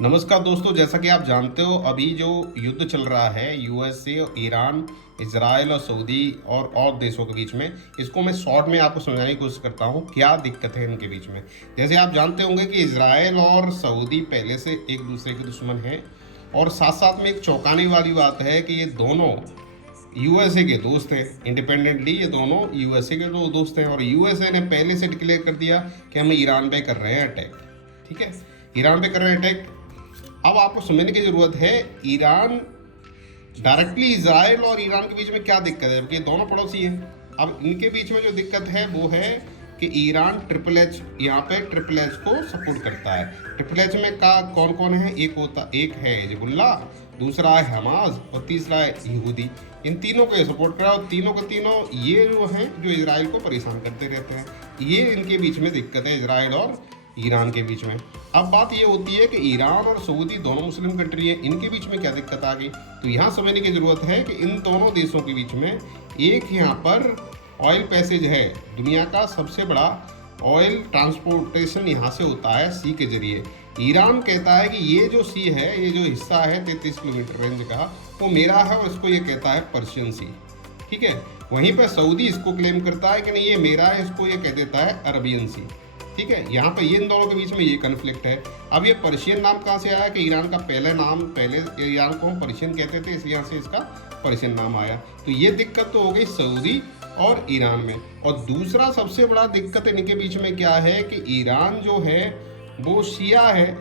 नमस्कार दोस्तों, जैसा कि आप जानते हो अभी जो युद्ध चल रहा है यूएसए और ईरान, इजराइल और सऊदी और देशों के बीच में, इसको मैं शॉर्ट में आपको समझाने की कोशिश करता हूँ क्या दिक्कत है इनके बीच में। जैसे आप जानते होंगे कि इजराइल और सऊदी पहले से एक दूसरे के दुश्मन हैं, और साथ साथ में एक चौंकाने वाली बात है कि ये दोनों यूएसए के दोस्त हैं। इंडिपेंडेंटली ये दोनों यूएसए के दो दोस्त हैं, और यूएसए ने पहले से डिक्लेयर कर दिया कि हम ईरान पे कर रहे हैं अटैक। ठीक है, ईरान पे कर रहे हैं अटैक। अब आपको समझने की जरूरत है ईरान डायरेक्टली इजराइल और ईरान के बीच में क्या दिक्कत है, क्योंकि दोनों पड़ोसी हैं। अब इनके बीच में जो दिक्कत है वो है कि ईरान ट्रिपल एच, यहाँ पे ट्रिपल एच को सपोर्ट करता है। ट्रिपल एच में का कौन कौन है? एक है हिजबुल्लाह, दूसरा है हमास और तीसरा है यहूदी। इन तीनों को ये सपोर्ट करा, और तीनों के तीनों ये जो हैं जो इजराइल को परेशान करते रहते हैं। ये इनके बीच में दिक्कत है, इजराइल और ईरान के बीच में। अब बात ये होती है कि ईरान और सऊदी दोनों मुस्लिम कंट्री है, इनके बीच में क्या दिक्कत आ गई? तो यहाँ समझने की जरूरत है कि इन दोनों देशों के बीच में एक यहाँ पर ऑयल पैसेज है। दुनिया का सबसे बड़ा ऑयल ट्रांसपोर्टेशन यहाँ से होता है सी के जरिए। ईरान कहता है कि ये जो सी है, ये जो हिस्सा है 33 किलोमीटर रेंज का, वो मेरा है, और इसको ये कहता है पर्शियन सी। ठीक है, वहीं पर सऊदी इसको क्लेम करता है कि नहीं ये मेरा है, इसको ये कह देता है अरबियन सी। ठीक है, यहाँ पे ये इन दोनों के बीच में ये कन्फ्लिक्ट है। अब ये पर्शियन नाम कहाँ से आया कि ईरान का पहले ईरान को हम पर्शियन कहते थे, इसलिए यहाँ से इसका पर्शियन नाम आया। तो ये दिक्कत तो हो गई सऊदी और ईरान में। और दूसरा सबसे बड़ा दिक्कत इनके बीच में क्या है कि ईरान जो है वो शिया है,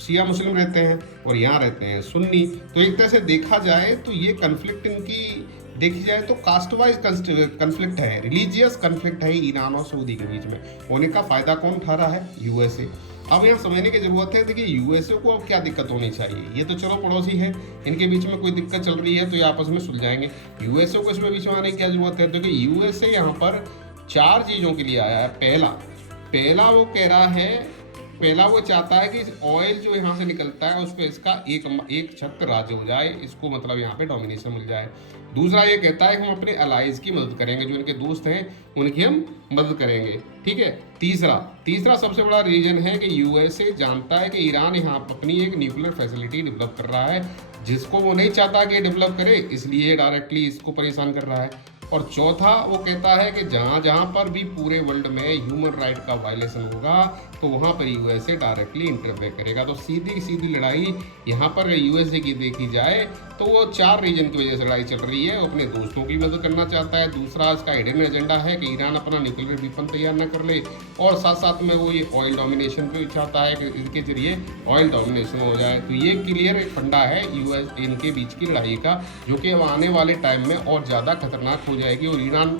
शिया मुस्लिम रहते हैं, और यहाँ रहते हैं सुन्नी। तो एक तरह से देखा जाए तो ये कन्फ्लिक्ट इनकी देखी जाए तो कास्ट वाइज कन्फ्लिक्ट है, रिलीजियस कन्फ्लिक्ट है ईरान और सऊदी के बीच में। होने का फायदा कौन उठा रहा है? यूएसए। अब यहाँ समझने की जरूरत है, देखिए यूएसए को अब क्या दिक्कत होनी चाहिए। ये तो चलो पड़ोसी है, इनके बीच में कोई दिक्कत चल रही है तो ये आपस में सुलझाएंगे। यूएसए को इसमें बीच में आने की क्या जरूरत है? देखिए यूएसए यहाँ पर 4 चीज़ों के लिए आया है। पहला वो कह रहा है, पहला वो चाहता है कि ऑयल जो यहाँ से निकलता है उस पर इसका एक छत्र राज्य हो जाए, इसको मतलब यहाँ पे डोमिनेशन मिल जाए। दूसरा ये कहता है कि हम अपने अलाइज की मदद करेंगे, जो इनके दोस्त हैं उनकी हम मदद करेंगे। ठीक है, तीसरा सबसे बड़ा रीजन है कि यूएसए जानता है कि ईरान यहाँ अपनी एक न्यूक्लियर फैसिलिटी डेवलप कर रहा है, जिसको वो नहीं चाहता कि डेवलप करे, इसलिए डायरेक्टली इसको परेशान कर रहा है। और चौथा वो कहता है कि जहाँ जहाँ पर भी पूरे वर्ल्ड में ह्यूमन राइट का वायलेशन होगा तो वहाँ पर यूएसए डायरेक्टली इंटरफेयर करेगा। तो सीधी लड़ाई यहाँ पर यूएसए की देखी जाए तो वो 4 रीजन की वजह से लड़ाई चल रही है। वो अपने दोस्तों की मदद करना चाहता है, दूसरा इसका हिडन एजेंडा है कि ईरान अपना न्यूक्लियर वेपन तैयार न कर ले, और साथ साथ में वो ये ऑयल डोमिनेशन भी चाहता है कि इनके जरिए ऑयल डोमिनेशन हो जाए। तो ये क्लियर एक फंडा है यूएस इनके बीच की लड़ाई का, जो कि अब आने वाले टाइम में और ज़्यादा खतरनाक हो जाएगी। और ईरान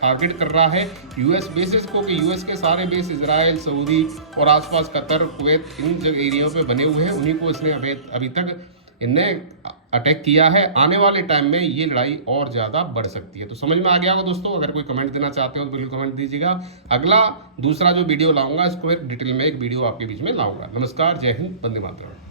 टारगेट कर रहा है यूएस बेसिस को, कि यूएस के सारे बेस इजराइल, सऊदी और आसपास कतर, कुवैत, इन जगह एरियो पे बने हुए हैं, उन्हीं को इसने अभी तक इनने अटैक किया है। आने वाले टाइम में ये लड़ाई और ज़्यादा बढ़ सकती है। तो समझ में आ गया होगा दोस्तों। अगर कोई कमेंट देना चाहते हो तो बिल्कुल कमेंट दीजिएगा। दूसरा जो वीडियो लाऊंगा इसको एक डिटेल में एक वीडियो आपके बीच में लाऊंगा। नमस्कार, जय हिंद, वंदे मातरम।